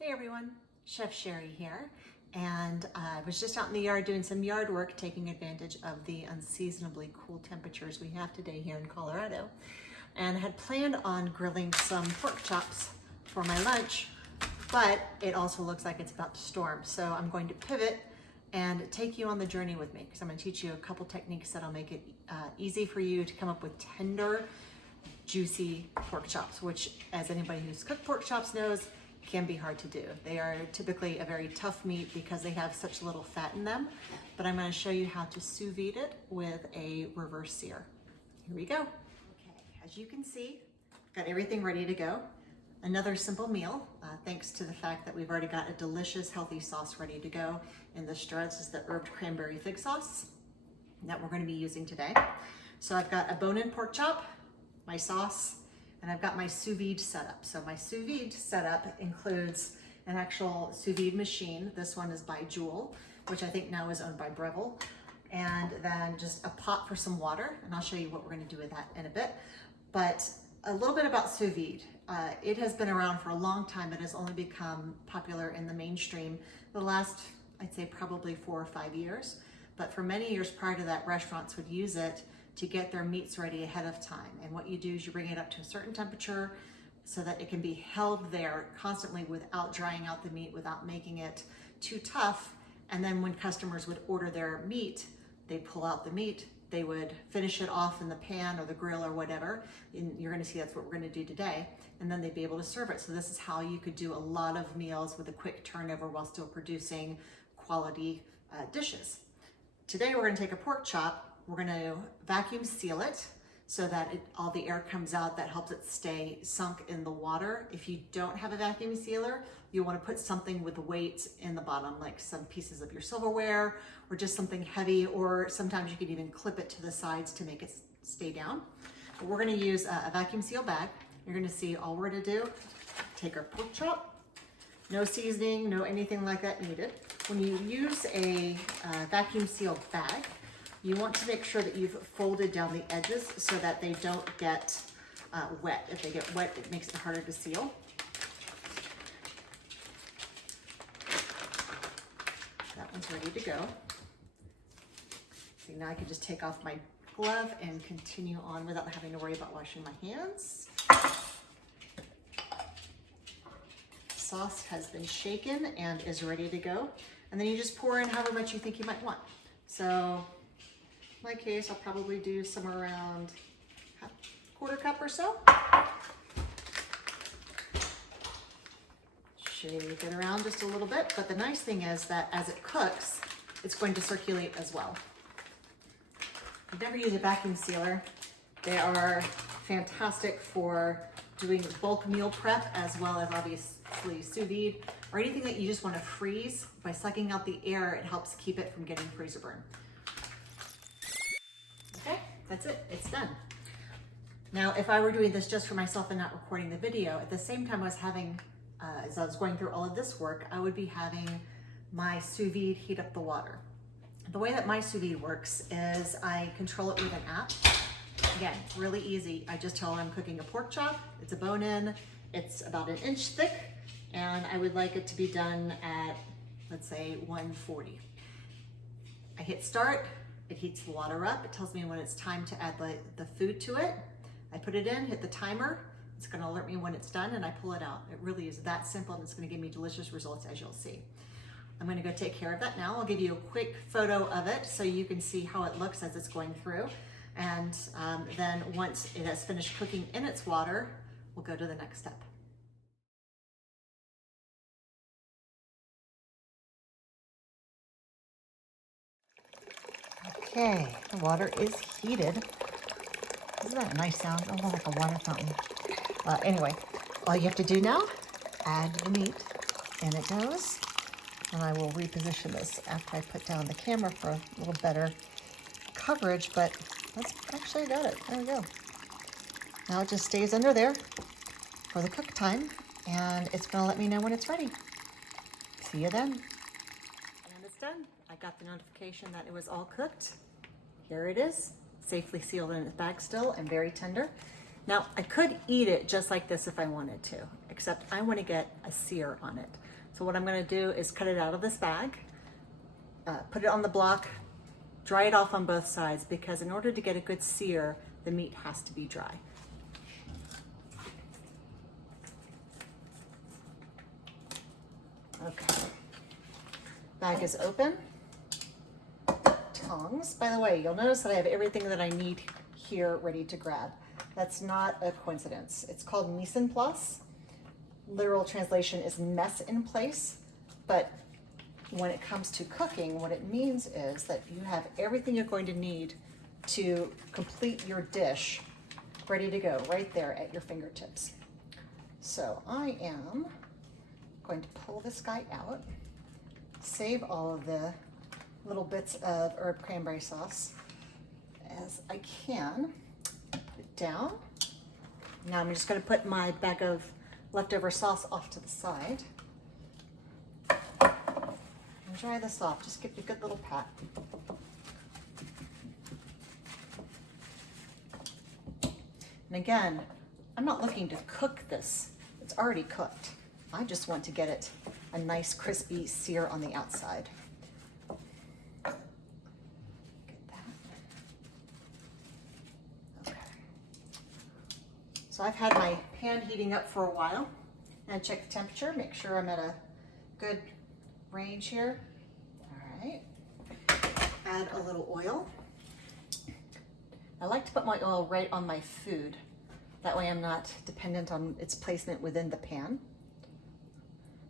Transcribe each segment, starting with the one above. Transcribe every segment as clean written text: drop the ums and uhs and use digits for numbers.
Hey everyone, Chef Sherri here, and I was just out in the yard doing some yard work, taking advantage of the unseasonably cool temperatures we have today here in Colorado, and I had planned on grilling some pork chops for my lunch, but it also looks like it's about to storm, so I'm going to pivot and take you on the journey with me, because I'm going to teach you a couple techniques that'll make it easy for you to come up with tender, juicy pork chops, which, as anybody who's cooked pork chops knows, can be hard to do. They are typically a very tough meat because they have such little fat in them, but I'm going to show you how to sous vide it with a reverse sear. Here we go. Okay, as you can see, I've got everything ready to go. Another simple meal, thanks to the fact that we've already got a delicious, healthy sauce ready to go. And this is the Herbed Cranberry Fig sauce that we're going to be using today. So I've got a bone-in pork chop, my sauce, and I've got my sous vide setup. So my sous vide setup includes an actual sous vide machine. This one is by Jewel, which I think now is owned by Breville. And then just a pot for some water, and I'll show you what we're going to do with that in a bit. But a little bit about sous vide. It has been around for a long time. It has only become popular in the mainstream the last, I'd say, probably 4 or 5 years. But for many years prior to that, restaurants would use it to get their meats ready ahead of time. And what you do is you bring it up to a certain temperature so that it can be held there constantly without drying out the meat, without making it too tough. And then when customers would order their meat, they'd pull out the meat, they would finish it off in the pan or the grill or whatever. And you're gonna see that's what we're gonna do today. And then they'd be able to serve it. So this is how you could do a lot of meals with a quick turnover while still producing quality dishes. Today we're gonna take a pork chop. We're gonna vacuum seal it so that all the air comes out. That helps it stay sunk in the water. If you don't have a vacuum sealer, you wanna put something with weight in the bottom, like some pieces of your silverware or just something heavy, or sometimes you can even clip it to the sides to make it stay down. But we're gonna use a vacuum seal bag. You're gonna see all we're gonna do, take our pork chop, no seasoning, no anything like that needed. When you use a vacuum sealed bag, you want to make sure that you've folded down the edges so that they don't get wet. If they get wet, it makes it harder to seal. That one's ready to go. See, now I can just take off my glove and continue on without having to worry about washing my hands. Sauce has been shaken and is ready to go. And then you just pour in however much you think you might want. So in my case, I'll probably do somewhere around quarter cup or so. Shake it around just a little bit, but the nice thing is that as it cooks, it's going to circulate as well. If you've never used a vacuum sealer, they are fantastic for doing bulk meal prep as well as obviously sous vide or anything that you just want to freeze. By sucking out the air, it helps keep it from getting freezer burn. Okay, that's it, it's done. Now, if I were doing this just for myself and not recording the video, at the same time I was having, as I was going through all of this work, I would be having my sous vide heat up the water. The way that my sous vide works is I control it with an app. Again, it's really easy. I just tell I'm cooking a pork chop, it's a bone-in, it's about 1 inch thick, and I would like it to be done at, let's say, 140. I hit start, it heats the water up, it tells me when it's time to add the food to it. I put it in, hit the timer, it's gonna alert me when it's done, and I pull it out. It really is that simple, and it's gonna give me delicious results, as you'll see. I'm gonna go take care of that now. I'll give you a quick photo of it so you can see how it looks as it's going through. And then once it has finished cooking in its water, we'll go to the next step. Okay, the water is heated. Isn't that a nice sound? Oh, like a water fountain. Anyway, all you have to do now, add the meat, and it goes. And I will reposition this after I put down the camera for a little better coverage, but that's actually got it. There we go. Now it just stays under there for the cook time, and it's gonna let me know when it's ready. See you then. And it's done. I got the notification that it was all cooked. Here it is, safely sealed in its bag still and very tender. Now, I could eat it just like this if I wanted to, except I want to get a sear on it. So what I'm gonna do is cut it out of this bag, put it on the block, dry it off on both sides, because in order to get a good sear, the meat has to be dry. Okay, bag is open. Tongs. By the way, you'll notice that I have everything that I need here ready to grab. That's not a coincidence. It's called mise en place. Literal translation is mess in place, but when it comes to cooking, what it means is that you have everything you're going to need to complete your dish ready to go right there at your fingertips. So I am going to pull this guy out, save all of the little bits of herb cranberry sauce as I can. Put it down. Now I'm just going to put my bag of leftover sauce off to the side. And dry this off. Just give it a good little pat. And again, I'm not looking to cook this. It's already cooked. I just want to get it a nice crispy sear on the outside. So I've had my pan heating up for a while, and check the temperature, make sure I'm at a good range here. All right, add a little oil. I like to put my oil right on my food. That way I'm not dependent on its placement within the pan.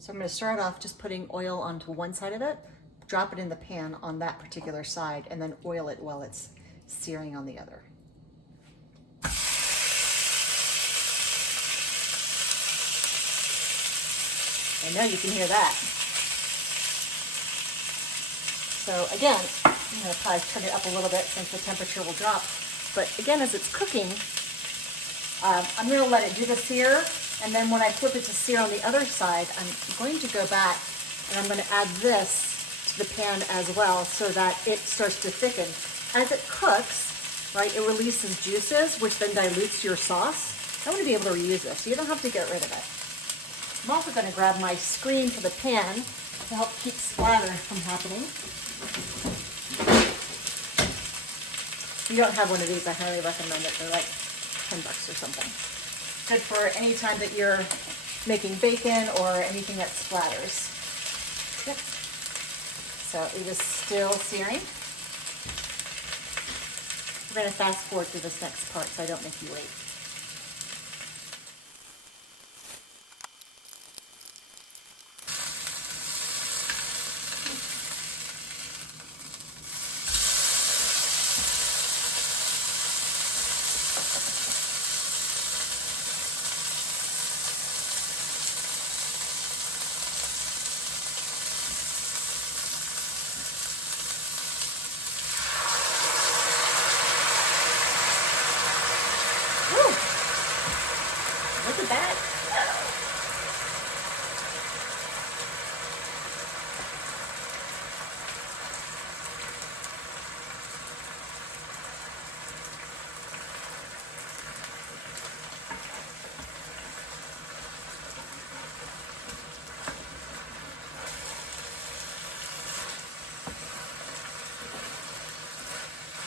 So I'm gonna start off just putting oil onto one side of it, drop it in the pan on that particular side, and then oil it while it's searing on the other. I know you can hear that. So again, I'm gonna probably turn it up a little bit since the temperature will drop. But again, as it's cooking, I'm gonna let it do the sear, and then when I flip it to sear on the other side, I'm going to go back and I'm gonna add this to the pan as well so that it starts to thicken. As it cooks, right, it releases juices, which then dilutes your sauce. I wanna be able to reuse this, so you don't have to get rid of it. I'm also going to grab my screen for the pan to help keep splatter from happening. If you don't have one of these, I highly recommend it. They're like $10 or something. Good for any time that you're making bacon or anything that splatters. Yep. So it is still searing. We're going to fast forward to this next part so I don't make you wait. Look at that.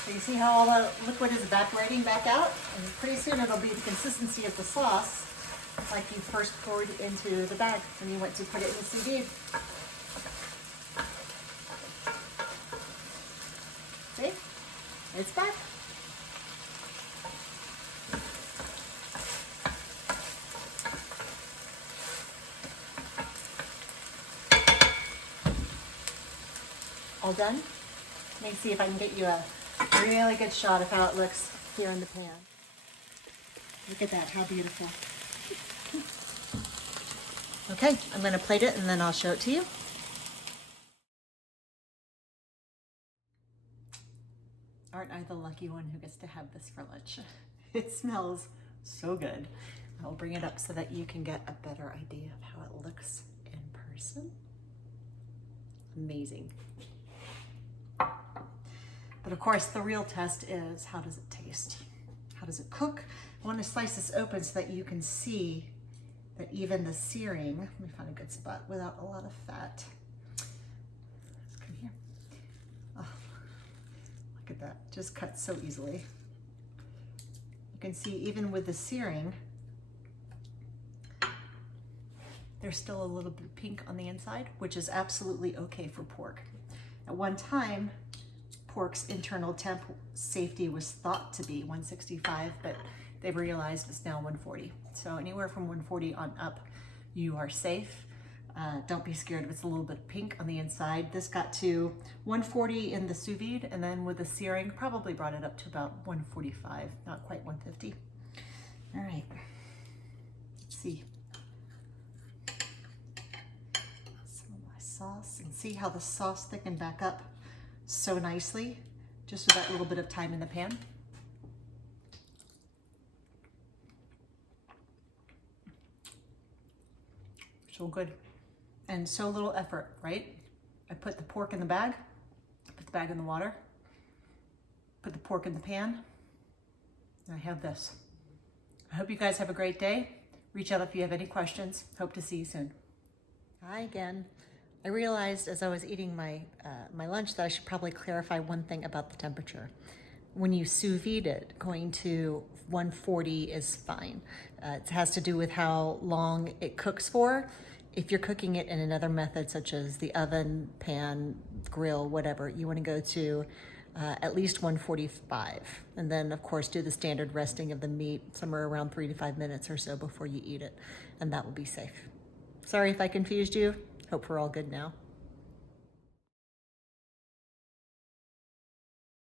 So you see how all the liquid is evaporating back out? And pretty soon it'll be the consistency of the sauce like you first poured into the bag when you went to put it in the sous vide. See? It's back. All done? Let me see if I can get you a really good shot of how it looks here in the pan. Look at that, how beautiful. Okay, I'm going to plate it and then I'll show it to you. Aren't I the lucky one who gets to have this for lunch? It smells so good. I'll bring it up so that you can get a better idea of how it looks in person. Amazing. But of course, the real test is, how does it taste? How does it cook? I want to slice this open so that you can see that even the searing, let me find a good spot without a lot of fat. Let's come here. Oh, look at that, just cuts so easily. You can see even with the searing, there's still a little bit of pink on the inside, which is absolutely okay for pork. At one time, pork's internal temp safety was thought to be 165, but they've realized it's now 140. So anywhere from 140 on up, you are safe. Don't be scared if it's a little bit pink on the inside. This got to 140 in the sous vide, and then with the searing, probably brought it up to about 145, not quite 150. All right, let's see. Some of my sauce, and see how the sauce thickened back up so nicely, just with that little bit of time in the pan. So good. And so little effort, right? I put the pork in the bag, put the bag in the water, put the pork in the pan, and I have this. I hope you guys have a great day. Reach out if you have any questions. Hope to see you soon. Hi again. I realized as I was eating my lunch that I should probably clarify one thing about the temperature. When you sous vide it, going to 140 is fine. It has to do with how long it cooks for. If you're cooking it in another method, such as the oven, pan, grill, whatever, you want to go to at least 145. And then, of course, do the standard resting of the meat somewhere around 3 to 5 minutes or so before you eat it. And that will be safe. Sorry if I confused you. Hope we're all good now.